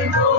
Oh,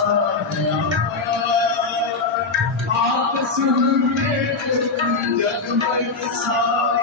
जग में सारे